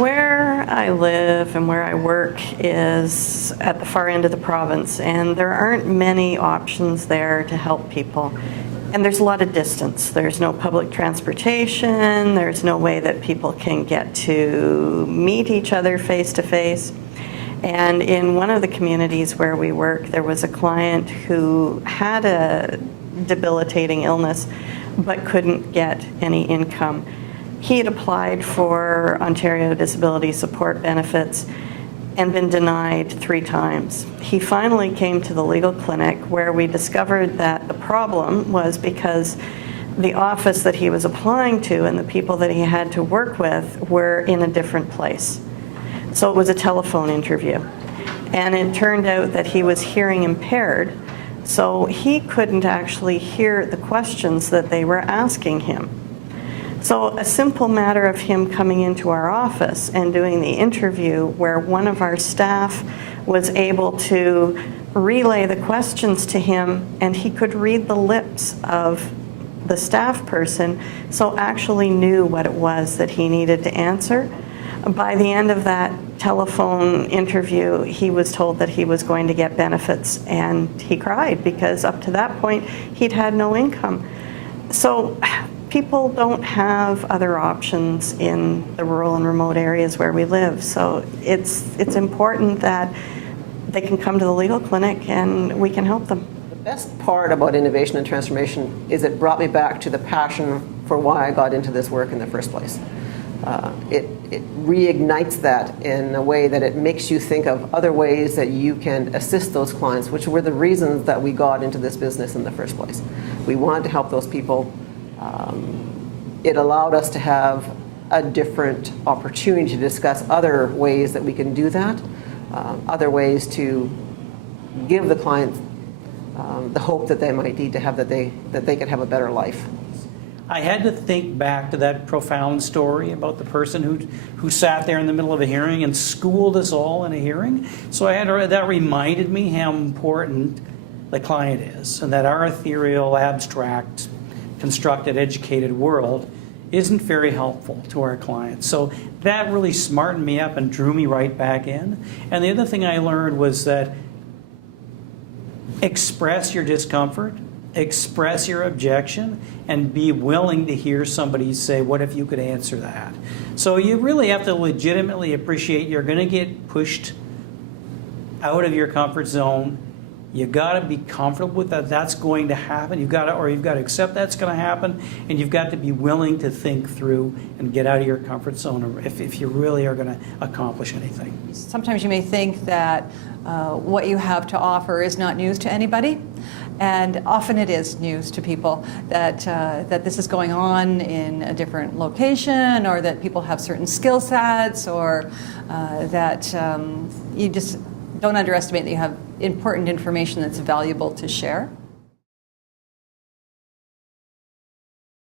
Where I live and where I work is at the far end of the province, and there aren't many options there to help people. And there's a lot of distance. There's no public transportation. There's no way that people can get to meet each other face to face. And in one of the communities where we work, there was a client who had a debilitating illness but couldn't get any income. He had applied for Ontario Disability Support Benefits and been denied 3 times. He finally came to the legal clinic where we discovered that the problem was because the office that he was applying to and the people that he had to work with were in a different place. So it was a telephone interview. And it turned out that he was hearing impaired, so he couldn't actually hear the questions that they were asking him. So a simple matter of him coming into our office and doing the interview where one of our staff was able to relay the questions to him and he could read the lips of the staff person, so actually knew what it was that he needed to answer. By the end of that telephone interview, he was told that he was going to get benefits, and he cried because up to that point he'd had no income. So people don't have other options in the rural and remote areas where we live. So it's important that they can come to the legal clinic and we can help them. The best part about innovation and transformation is it brought me back to the passion for why I got into this work in the first place. It reignites that in a way that it makes you think of other ways that you can assist those clients, which were the reasons that we got into this business in the first place. We wanted to help those people. It allowed us to have a different opportunity to discuss other ways that we can do that, other ways to give the client the hope that they might need to have, that they can have a better life. I had to think back to that profound story about the person who sat there in the middle of a hearing and schooled us all in a hearing. So that reminded me how important the client is, and that our ethereal, abstract, constructed, educated world isn't very helpful to our clients. So that really smartened me up and drew me right back in. And the other thing I learned was that express your discomfort, express your objection, and be willing to hear somebody say, what if you could answer that? So you really have to legitimately appreciate you're going to get pushed out of your comfort zone. You got to be comfortable with that. That's going to happen. You've got to accept that's going to happen, and you've got to be willing to think through and get out of your comfort zone if you really are going to accomplish anything. Sometimes you may think that what you have to offer is not news to anybody, and often it is news to people that this is going on in a different location, or that people have certain skill sets, or that you just don't underestimate that you have important information that's valuable to share.